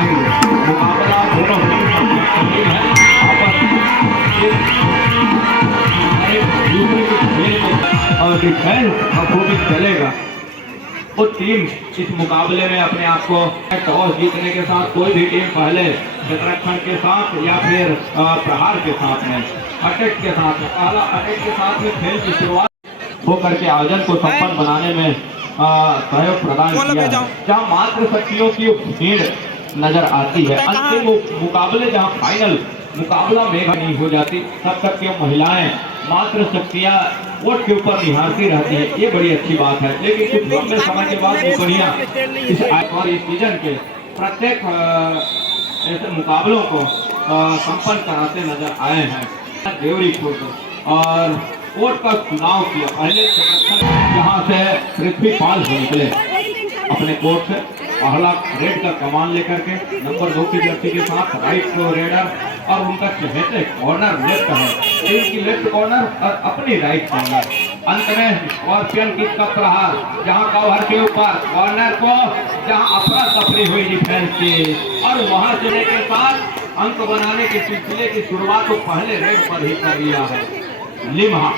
दिखाएंगे। मुकाबला दोनों टीम है आपस दूसरे के खेल में और डिफेंस खूबी चलेगा। वो टीम इस मुकाबले में अपने आप को टॉस जीतने के साथ कोई भी टीम पहले संरक्षण के साथ या फिर प्रहार के साथ में अटैक के साथ पहला अटैक के साथ में खेल की शुरुआत होकर के आयोजन को सफल बनाने में सहयोग प्रदान किया है। जहाँ मात्र शक्तियों की भीड़ नजर आती है, अंतिम मुकाबले जहाँ फाइनल मुकाबला में नहीं हो जाती, तब तक की महिलाएं मात्र शक्तियां वोट के ऊपर निहारती रहती है। ये बड़ी अच्छी बात है। लेकिन कुछ लंबे समय के बाद ये बढ़िया इस और इस सीजन के प्रत्येक ऐसे मुकाबलों को संपन्न कराते नजर आए हैं। देवरी और कोर्ट का चुनाव किया पहले जहाँ से पृथ्वीपाल निकले अपने कोर्ट से पहला रेड का कमान लेकर के नंबर 2 की जर्सी के साथ राइट रेडर और उनका चहेते कॉर्नर लेफ्ट है, इनकी लेफ्ट कॉर्नर और अपनी राइट कॉर्नर। अंत में स्कॉर्पियन किक का प्रहार जहां कवर के ऊपर कॉर्नर को जहां अफरा तफरी हुई डिफेंस की और वहां चले के साथ अंक बनाने के सिलसिले की शुरुआत तो पहले रेड पर ही कर लिया है। लिम्हा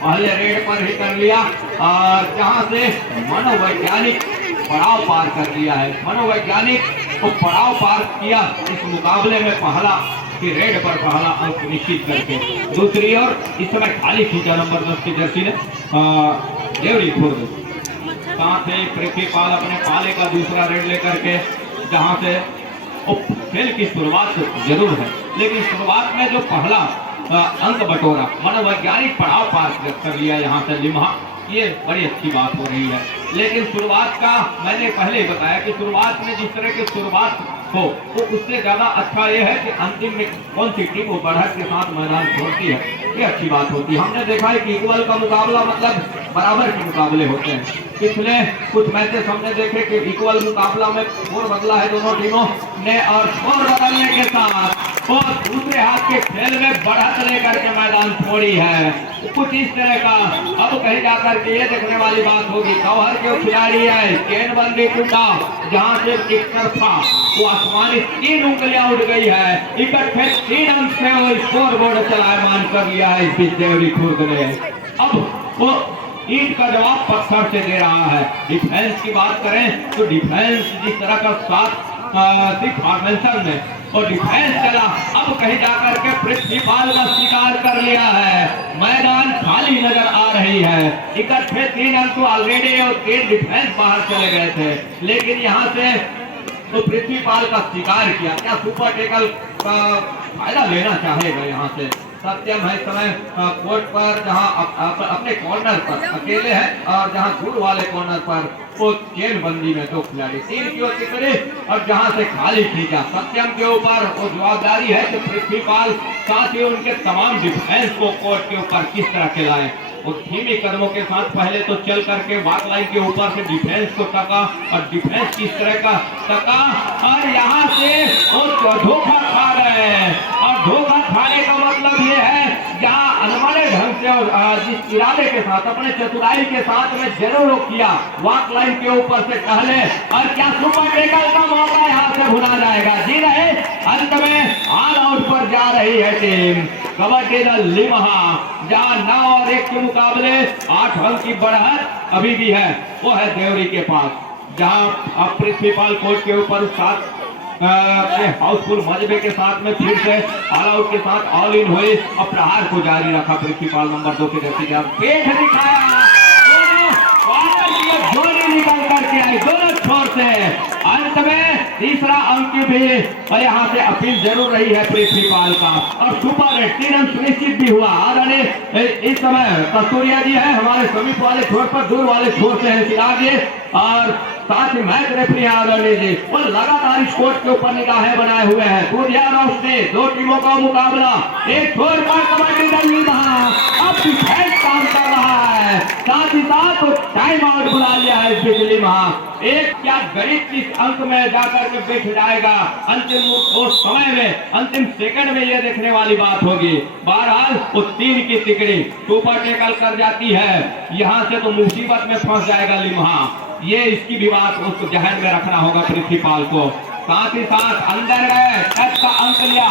पहले रेड पर ही कर लिया और जहां से मनोवैज्ञानिक पड़ाव पार कर लिया है। मनोवैज्ञानिक को पड़ाव पार किया इस मुकाबले में पहला कि रेड पर पहला अंक निश्चित करके। दूसरी ओर इस समय खाली खींचा नंबर 10 की जर्सी ने देवरी खुर्द। साथ ही पृथ्वीपाल अपने पाले का दूसरा रेड लेकर के जहां से खेल की शुरुआत जरूर है, लेकिन शुरुआत में जो पहला अंक बटोरा मनोवैज्ञानिक पड़ाव पार कर लिया यहाँ से लिम्हा, ये बड़ी अच्छी बात हो रही है। लेकिन शुरुआत का मैंने पहले ही बताया कि शुरुआत में जिस तरह की शुरुआत हो तो उससे ज्यादा अच्छा ये है कि अंतिम में कौन सी टीम वो बढ़त के साथ मैदान छोड़ती है, ये अच्छी बात होती है। हमने देखा है कि इक्वल का मुकाबला मतलब बराबर के मुकाबले होते हैं। पिछले कुछ मैचेस हमने देखे कि इक्वल मुकाबला में स्कोर बदला है दोनों टीमों ने और स्कोर बदलने के साथ और दूसरे हाथ के खेल में बढ़त लेकर के मैदान छोड़ी है। कुछ इस तरह का अब कहीं जाकर के ये देखने वाली बात होगी। कवर के खिलाड़ी है गेंदबंदी टूटा जहां से एक तरफा वो आसमानी 3 उंगलियां उड़ गई है। इकट्ठे 3 अंक से वो स्कोर बोर्ड चलायमान कर लिया है इस बीच देवरी खुर्द ने। अब वो ईंट का जवाब पत्थर से दे रहा है। डिफेंस की बात करें तो डिफेंस जिस तरह का साथ फॉर्मेशन में और डिफेंस चला, अब कहीं जाकर के पृथ्वीपाल का शिकार कर लिया है। मैदान खाली नजर आ रही है। इकट्ठे 3 अंक तो ऑलरेडी और 3 डिफेंस बाहर चले गए थे, लेकिन यहाँ से तो पृथ्वीपाल का शिकार किया। क्या सुपर टेकल का फायदा लेना चाहेगा यहाँ से? सत्यम है समय कोर्ट पर जहां अपने कॉर्नर पर अकेले है और जहां दूर वाले कॉर्नर पर वो चेन बंदी में 2 खिलाड़ी 3 की ओर करे और जहां से खाली खींचा। सत्यम के ऊपर वो जवाबदारी है कि पृथ्वीपाल साथ ही उनके तमाम डिफेंस को कोर्ट के ऊपर किस तरह के लाए। और धीमी कदमों के साथ पहले तो चल करके बात लाइन के ऊपर से डिफेंस को टका और डिफेंस किस तरह का टका और यहाँ से वो धोखा खा रहे हैं। और धोखा खाने का मतलब ये है जहाँ अनमने ढंग से और जिस इरादे के साथ अपने चतुराई के साथ में जरूर किया वाक लाइन के ऊपर से टहले और क्या सुपर टेकल का मौका यहाँ से भुना जाएगा। जी रहे अंत में ऑल आउट पर जा रही है टीम कबड्डी दल लिम्हा, जहाँ 9 और 1 के मुकाबले 8 अंक की बढ़त अभी भी है वो है देवरी के पास। जहां अब पृथ्वीपाल कोर्ट के ऊपर 7 हाउसफुल मजबे के साथ में फिर से ऑल आउट के साथ ऑल इन हुए और प्रहार को जारी रखा। पृथ्वीपाल नंबर 2 के जैसे पेट दिखाया, जोड़ी निकल करके आई दोनों छोर से। अंत में तीसरा अंक भी और यहाँ से अपील जरूर रही है पृथ्वीपाल का और सुपर 3 रन सुनिश्चित भी हुआ। आदरणीय इस समय कस्तूरिया जी है हमारे समीप वाले छोर पर, दूर वाले छोर से है सिराज जी और साथ ही मैच रेफरी आदरणीय जी वो लगातार इस कोर्ट के ऊपर निगाहें बनाए हुए हैं। दूधिया रोशनी 2 टीमों का मुकाबला एक छोर पर कबड्डी दल लिम्हा अब डिफेंस काम कर रहा है, साथ ही साथ टाइम आउट बुला लिया है इस बीच लिम्हा। एक क्या गणित इस अंक में जाकर के बैठ जाएगा अंतिम उस समय में अंतिम सेकंड में ये देखने वाली बात होगी। बहरहाल वो 3 की तिकड़ी सुपर टेकल कर जाती है, यहाँ से तो मुसीबत में फंस जाएगा लिम्हा। ये इसकी भी बात उसको जहन में रखना होगा पृथ्वीपाल को। साथ ही साथ अंदर गए, टच का अंक लिया,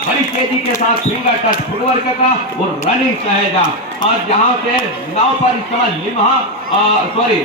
बड़ी तेजी के साथ फिंगर टच फुटवर्क का और रनिंग सहेजा। और जहां से 9 पर इस समय लिम्हा, सॉरी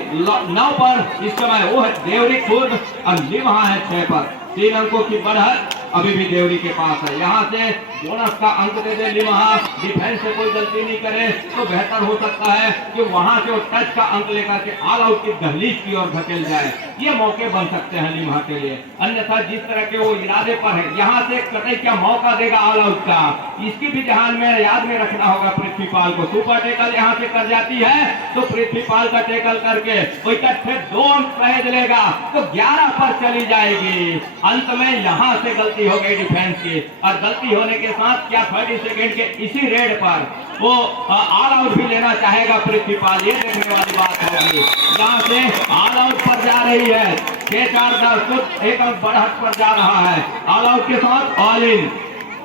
9 पर इस समय वो है देवरी खुर्द और लिम्हा है 6 पर। 3 अंकों की बढ़त अभी भी देवरी के पास है। यहाँ से बोनस का अंक दे दे लिम्हा, डिफेंस से कोई गलती नहीं करे तो बेहतर हो सकता है कि वहां से वो टच का अंक लेकर के ऑल आउट की दहलीज की ओर धकेल जाए। ये मौके बन सकते हैं लिम्हा के लिए। अन्यथा जिस तरह के वो इरादे पर है, यहाँ से कतई क्या मौका देगा ऑल आउट का, इसकी भी ध्यान में याद में रखना होगा पृथ्वीपाल को। सुपर टेकल यहाँ से कर जाती है तो पृथ्वीपाल का टेकल करके वो इकट्ठे 2 अंक सहेज लेगा तो 11 पर चली जाएगी। अंत में यहाँ से गलती हो गई डिफेंस की, और गलती होने के साथ क्या 30 सेकेंड के इसी रेड पर वो ऑल आउट भी लेना चाहेगा पृथ्वीपाल, ये देखने वाली बात होगी। जहां से ऑल आउट पर जा रही है 6-4 10 कुछ 1 अंक बढ़त पर जा रहा है। ऑल आउट के साथ ऑल इन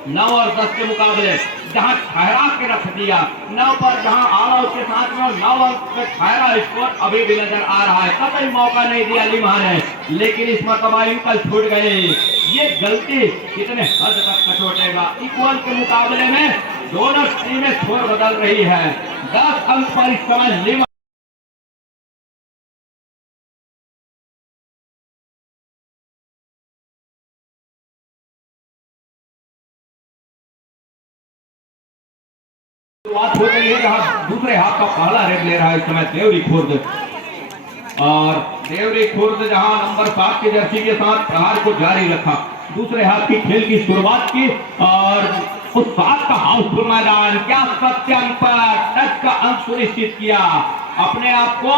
9 और 10 के मुकाबले जहां ठहरा के रख दिया 9 पर, जहां ऑल आउट के साथ में 9 अंक पे ठहरा स्कोर अभी भी नजर आ रहा है। कतई मौका नहीं दिया लिम्हा ने, लेकिन इस मरतबा इनकल छूट गए। ये गलती कितने हद तक कटोटेगा। इक्वल के मुकाबले में दोनों टीमें स्कोर बदल रही है। 10 अंक पर इस समय लिम्हा बात हो रही है, जहां दूसरे हाथ का पहला रेड ले रहा है इस समय देवरी खुर्द। और देवरी खुर्द जहां नंबर 7 की जर्सी के साथ प्रहार को जारी रखा, दूसरे हाथ की खेल की शुरुआत की और उस 7 का हाउसफुल मैदान, क्या सत्यम पर टच का अंक सुनिश्चित किया, अपने आप को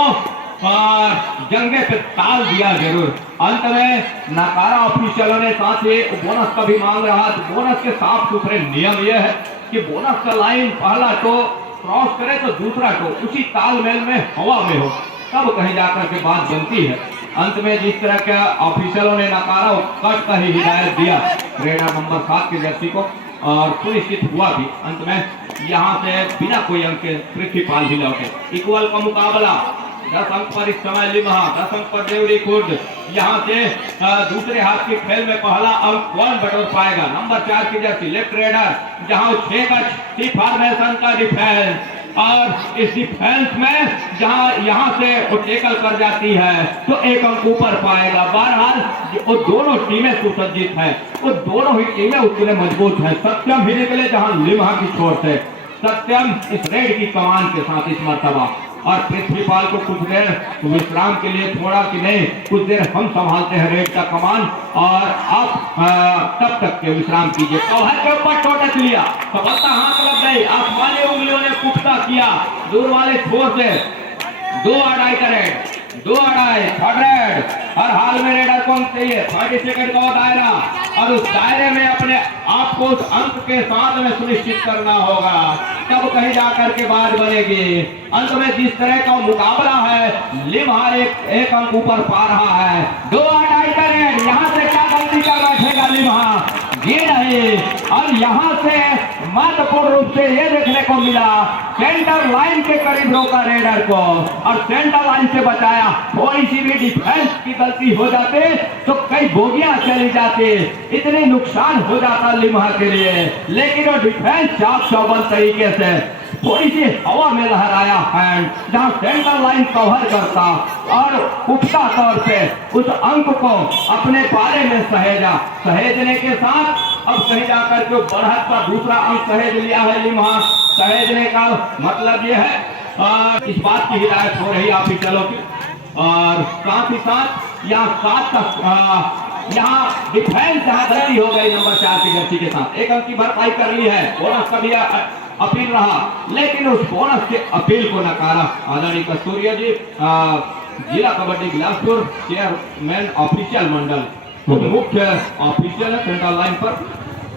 और जंगे पे ताल दिया जरूर। अंत में नकारा ऑफिशियलों ने साथ ही बोनस का भी मांग रहा। बोनस के साफ सुथरे नियम यह है कि बोनस का लाइन पहला टो क्रॉस करे तो दूसरा टो उसी तालमेल में हवा में हो, तब कहीं जाकर के बात बनती है। अंत में जिस तरह के ऑफिशियलों ने नकारा कट का ही हिदायत दिया रेडर नंबर 7 के जर्सी को, और सुनिश्चित हुआ भी अंत में यहाँ से बिना कोई अंक के पृथ्वीपाल भी लौटे। इक्वल का मुकाबला 10 अंक पर इस समय लिम्हा, 10 अंक पर देवरी खुर्द। यहाँ से दूसरे हाथ के खेल में पहला अंक कौन बटोर पाएगा, नंबर 4 की जर्सी लेफ्ट रेडर, जहाँ 6 का टी फॉर्मेशन का डिफेंस, और इस डिफेंस में जहां यहां से वो टेकल कर जाती है तो 1 अंक ऊपर पाएगा। बहरहाल वो दोनों टीमें सुसज्जित हैं, वो दोनों ही टीमें उतने मजबूत हैं। सत्यम भी निकले जहां लिम्हा की छोर से, सत्यम इस रेड की कमान के साथ इस मर्तबा, और पृथ्वीपाल को कुछ देर विश्राम के लिए छोड़ा कि नहीं कुछ देर हम संभालते हैं रेड का कमान, और आप तब तक के विश्राम कीजिए। कौहर के ऊपर टोटच लिया, सफलता हाथ लग गई, आसमानी उंगलियों ने पुख्ता किया, दूर वाले छोर से 2 अड़ाई का रेड, 2 अड़ाई थर्ड रेड। हर हाल में रेडर कौन चाहिए 30 सेकंड का दायरा, और उस दायरे में अपने आप को उस अंक के साथ में सुनिश्चित करना होगा, तब कहीं जाकर के बात बनेगी। अंत में जिस तरह का मुकाबला है, लिम्हा एक अंक ऊपर पा रहा है। 2 अड़ाई का रेड, यहाँ से क्या गलती कर बैठेगा लिम्हा, ये रहे। और यहाँ से महत्वपूर्ण रूप से ये देखने को मिला सेंटर लाइन के करीब रोका रेडर को, और सेंटर लाइन से बचाया। थोड़ी सी भी डिफेंस की गलती हो जाते तो कई बोगियां चली जाती, इतने नुकसान हो जाता लिम्हा के लिए, लेकिन वो डिफेंस चाक चौबंद तरीके से थोड़ी सी हवा में लहराया हैंड, जहां सेंटर लाइन कवर करता और पुख्ता तौर पे उस अंक को अपने पाले में सहेजा। सहेजने के साथ अब कहीं जाकर के बढ़त का दूसरा अंक सहेज लिया है लिम्हा। सहेजने का मतलब यह है इस बात की हिदायत हो रही ऑफिशियलों की, और साथ ही साथ यहाँ 7 का यहाँ डिफेंस जहाँ गलती हो गई नंबर 4 की जर्सी के साथ 1 अंक की भरपाई कर ली है। बोनस का भी अपील रहा, लेकिन उस बोनस के अपील को नकारा आदरणीय कस्तूरिया जी, जिला कबड्डी बिलासपुर चेयरमैन ऑफिशियल मंडल, तो मुख्य ऑफिशियल है सेंट्रल लाइन पर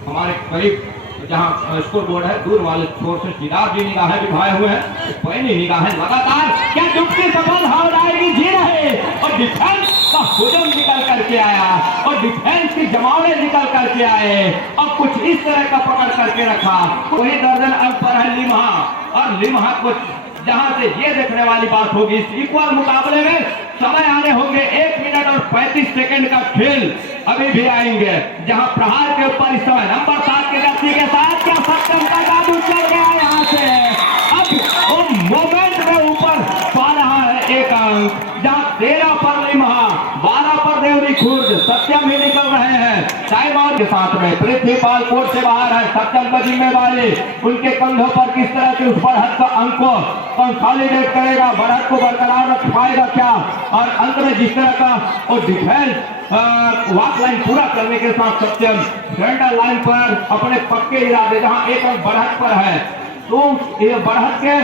हमारे करीब जहां स्कोर बोर्ड है, दूर वाले छोर से सिद्धार्थ जी निगाहें बिठाए हुए हैं, पहली निगाहें लगातार क्या चुटकी सफल हवादारी जी रहे, और डिफेंस का हुजूम निकल करके आया, और डिफेंस की जमावड़े निकल करके आए, और कुछ इस तरह का पकड़ करके रखा। वही दर्जन अंक पर है लिम्हा, और लिम्हा को जहां से ये देखने वाली बात होगी इस इक्वल मुकाबले में समय आने होंगे 1 मिनट और 35 सेकंड का खेल अभी भी आएंगे, जहां प्रहार के ऊपर इस समय नंबर 7 के जर्सी के साथ क्या सत्यम का जादू चल गया यहां से। अब वो मोमेंट में ऊपर पा रहा है एक अंक, जहां 13 पर लिम्हा, 12 पर देवरी खुर्द, सत्यम ही निकल रहे हैं टाइम आउट के साथ में। पृथ्वीपाल कोर्ट से बाहर है, सत्यम का जिम्मेवारी उनके कंधों पर किस तरह से उस बढ़त का अंक को कंसोलिडेट करेगा, बढ़त को बरकरार रख पाएगा क्या, और अंत में जिस तरह का वो डिफेंस वॉक लाइन पूरा करने के साथ सत्यम सेंटर लाइन पर अपने पक्के इरादे, जहां एक अंक बढ़त पर है तो ये बढ़त के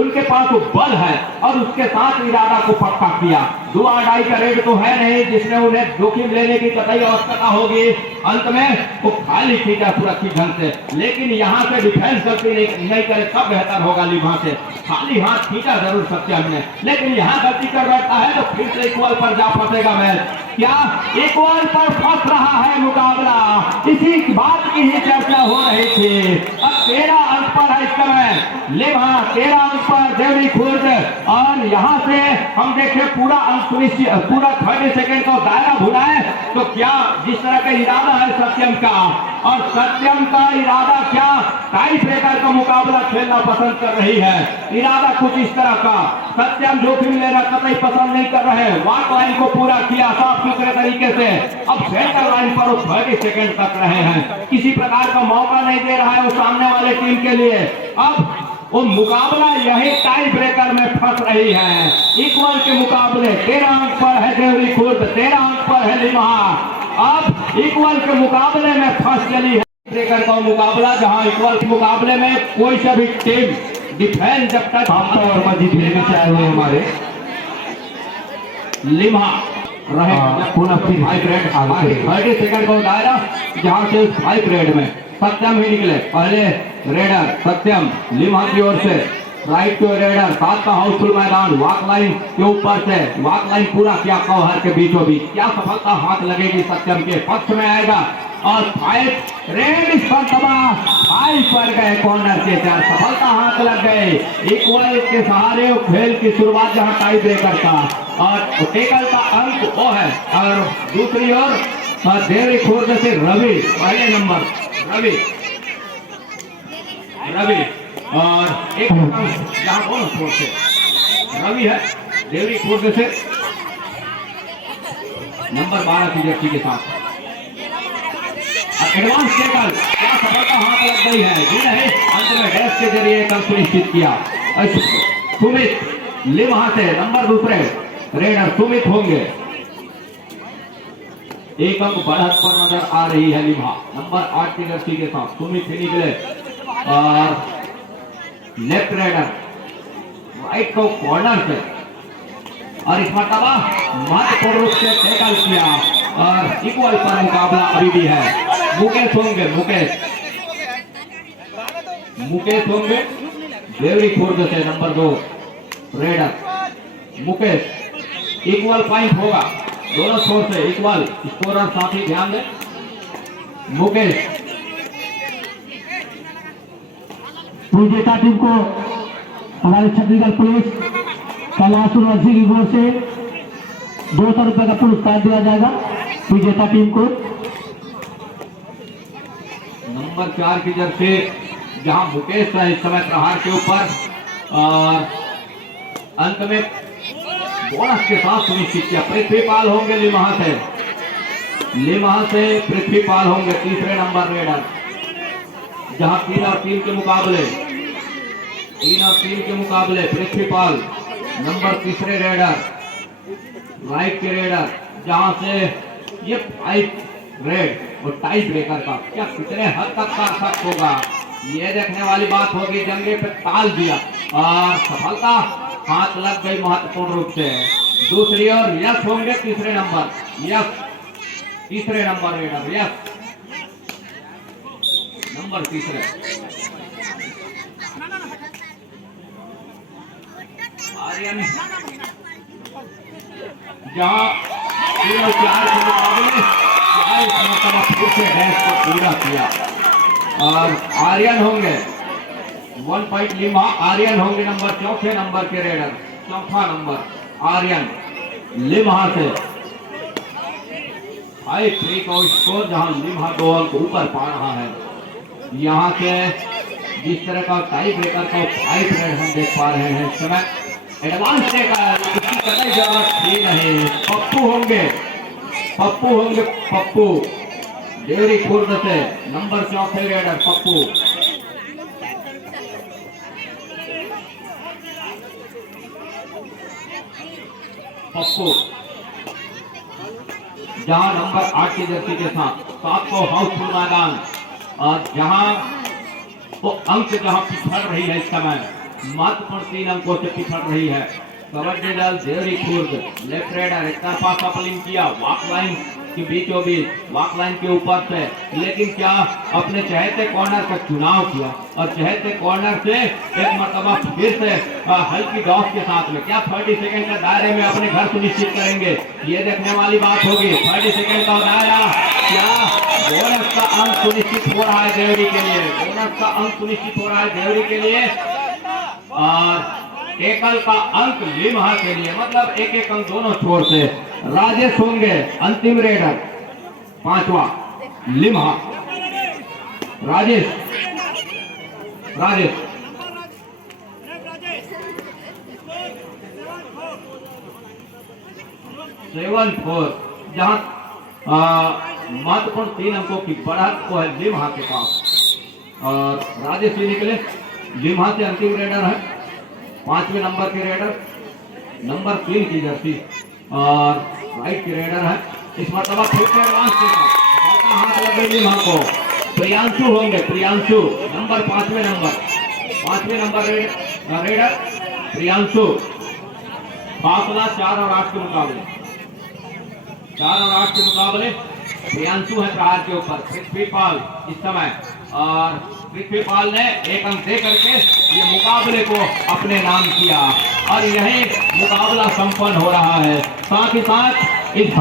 उनके पास वो बल है और उसके साथ इरादा को पक्का किया। दुआ डाई का रेड तो है नहीं जिसमें उन्हें जोखिम लेने की कतई आवश्यकता होगी, अंत में वो खाली खींचा सुरक्षित ढंग से, लेकिन यहाँ से डिफेंस गलती नहीं करे तब बेहतर होगा। लिम्हा से खाली हाथ खींचा जरूर सत्यम ने, लेकिन यहाँ गलती कर बैठता है तो फिर से इक्वल पर जा फंसेगा मैच। क्या इक्वल पर फंस रहा है मुकाबला, इसी बात की ही चर्चा हो रही थी। अब 13 अंक पर है इस समय लिम्हा, 13 अंक पर देवरी खुर्द, और यहाँ से हम देखें पूरा अंक सुनिश्चित, पूरा 30 सेकंड का दायरा भुनाए तो क्या जिस तरह का इरादा है सत्यम का, और सत्यम का इरादा क्या टाई ब्रेकर का मुकाबला खेलना पसंद कर रही है, इरादा कुछ इस तरह का, सत्यम जोखिम लेना कतई पसंद नहीं कर रहे हैं। वॉक लाइन को पूरा किया साफ सुथरे तरीके से, अब सेंटर लाइन पर वो 30 सेकंड तक रहे हैं, किसी प्रकार का मौका नहीं दे रहा है वो सामने वाले टीम के लिए। अब वो मुकाबला यही टाई ब्रेकर में फंस रही है। इक्वल के मुकाबले 13 अंक पर है देवरी खुर्द, 13 अंक पर है लिम्हा, अब इक्वल के मुकाबले में फंस चली है ब्रेकर का मुकाबला, जहां इक्वल के मुकाबले में कोई सा भी टीम डिफेंस जब तक और मजीद लेने से आए हुए हमारे लिम्हा रहे 30 सेकंड का दायरा, जहां से 5 रेड में सत्यम ही निकले। पहले रेडर सत्यम लिम्हा की ओर से, राइट टू रेडर, 7 का हाउसफुल मैदान, वॉक लाइन के ऊपर से वॉक लाइन पूरा किया कवर के बीचों बीच, क्या सफलता हाथ लगेगी सत्यम के पक्ष में आएगा, और 5 रेड इस पर दबा 5 पर गए कॉर्नर के 4, सफलता हाथ लग गए। इक्वल के सहारे खेल की शुरुआत जहां टाई ब्रेकर का और टेकल का अंक वो है, और दूसरी ओर देवरी खुर्द से रवि पहले नंबर रवि और एक जहां दोनों छोर से रवि है देवरी खुर्द से नंबर 12 की जर्सी के साथ, एडवांस टेकल क्या सफलता हाथ लग गई है जी नहीं, अंत में डैश के जरिए कल सुनिश्चित किया। सुमित लिम्हा से नंबर दूसरे रेडर सुमित होंगे, एक अंक बढ़त पर नजर आ रही है लिम्हा, नंबर 8 की जर्सी के साथ सुमित ही निकले, और लेफ्ट रेडर राइट को कॉर्नर से, और इस मरतबा महत्वपूर्ण रूप से टैकल किया, और इक्वल पर मुकाबला अभी भी है। मुकेश होंगे मुकेश होंगे देवरी खुर्द से number 2 raider Mukesh, equal point होगा दोनों छोर से, इक्वल स्कोरर साथी ध्यान दें। मुकेश विजेता टीम को हमारे छत्तीसगढ़ पुलिस कैलाश यूनिवर्सिटी की ओर से 200 रुपए का पुरस्कार दिया जाएगा विजेता टीम को। नंबर 4 की जर्सी जहां मुकेश है इस समय प्रहार के ऊपर, और अंत में बोनस के साथ सुनिश्चित किया। पृथ्वीपाल होंगे लिम्हा से पृथ्वीपाल होंगे तीसरे नंबर रेडर, जहां 3 और 3 के मुकाबले पृथ्वीपाल नंबर तीसरे रेडर, राइट के रेडर, जहां से ये 5 रेड और टाई ब्रेकर का क्या कितने हद तक का असर होगा, ये देखने वाली बात होगी। जंगे पे ताल दिया और सफलता हाथ लग गई महत्वपूर्ण रूप से। दूसरी ओर यश होंगे तीसरे नंबर रेडर, यश नंबर तीसरे, आर्यन जहां 3 और 4 के मुकाबले फिर से डैश को पूरा किया, और आर्यन होंगे 1 पॉइंट लिम्हा। आर्यन होंगे नंबर चौथे नंबर के रेडर, चौथा नंबर आर्यन लिम्हा से। 5-3 का स्कोर, जहां लिम्हा 2 अंक ऊपर पा रहा है। यहाँ से जिस तरह का टाई ब्रेकर का 5 रेड हम देख पा रहे हैं इस समय। एडवांस देकर इसकी कतई जरूरत थी नहीं। पप्पू होंगे पप्पू देवरी खुर्द से, नंबर चौथे रेडर पप्पू। जहां नंबर 8 की जर्सी के साथ 700 हाउसफुल मैदान, और जहां वो अंक जहां पिछड़ रही है इस समय, महत्वपूर्ण 3 अंकों से पिछड़ रही है। कबड्डी दल देवरी खुर्द लेफ्ट रेडर एक तरफा कपलिंग किया, वॉक लाइन के बीचों बीच, वॉक लाइन के ऊपर से, लेकिन क्या अपने चहेते कॉर्नर का चुनाव किया और चहेते कॉर्नर से एक मरतबा फिर से हल्की डॉस के साथ में क्या 30 सेकंड के दायरे में अपने घर सुनिश्चित करेंगे, ये देखने वाली बात होगी। 30 सेकंड का दायरा, क्या बोनस का अंक सुनिश्चित हो रहा है देवरी के लिए, बोनस का अंक सुनिश्चित हो रहा है देवरी के लिए, और एकल का अंक लिम्हा के लिए, मतलब एक अंक दोनों छोर से। राजेश होंगे अंतिम रेडर, 5वां लिम्हा। राजेश 7-4, जहां महत्वपूर्ण 3 अंकों की बढ़त को है लिम्हा के पास, और राजेश भी निकले। लिम्हा से अंतिम रेडर है, 5वें नंबर के रेडर, नंबर 3 की जर्सी और राइट की रेडर है। इस मरतबा फिर से एडवांस हाथ लग गई लिम्हा को। प्रियांशु होंगे, प्रियांशु नंबर 5वें नंबर रेडर प्रियांशु। फासला 4 और 8 के मुकाबले, 4 और 8 के मुकाबले प्रियांशु है प्रहार के ऊपर। पृथ्वीपाल इस समय, और पृथ्वीपाल ने 1 अंक दे करके ये मुकाबले को अपने नाम किया, और यही मुकाबला संपन्न हो रहा है। साथ ही साथ इस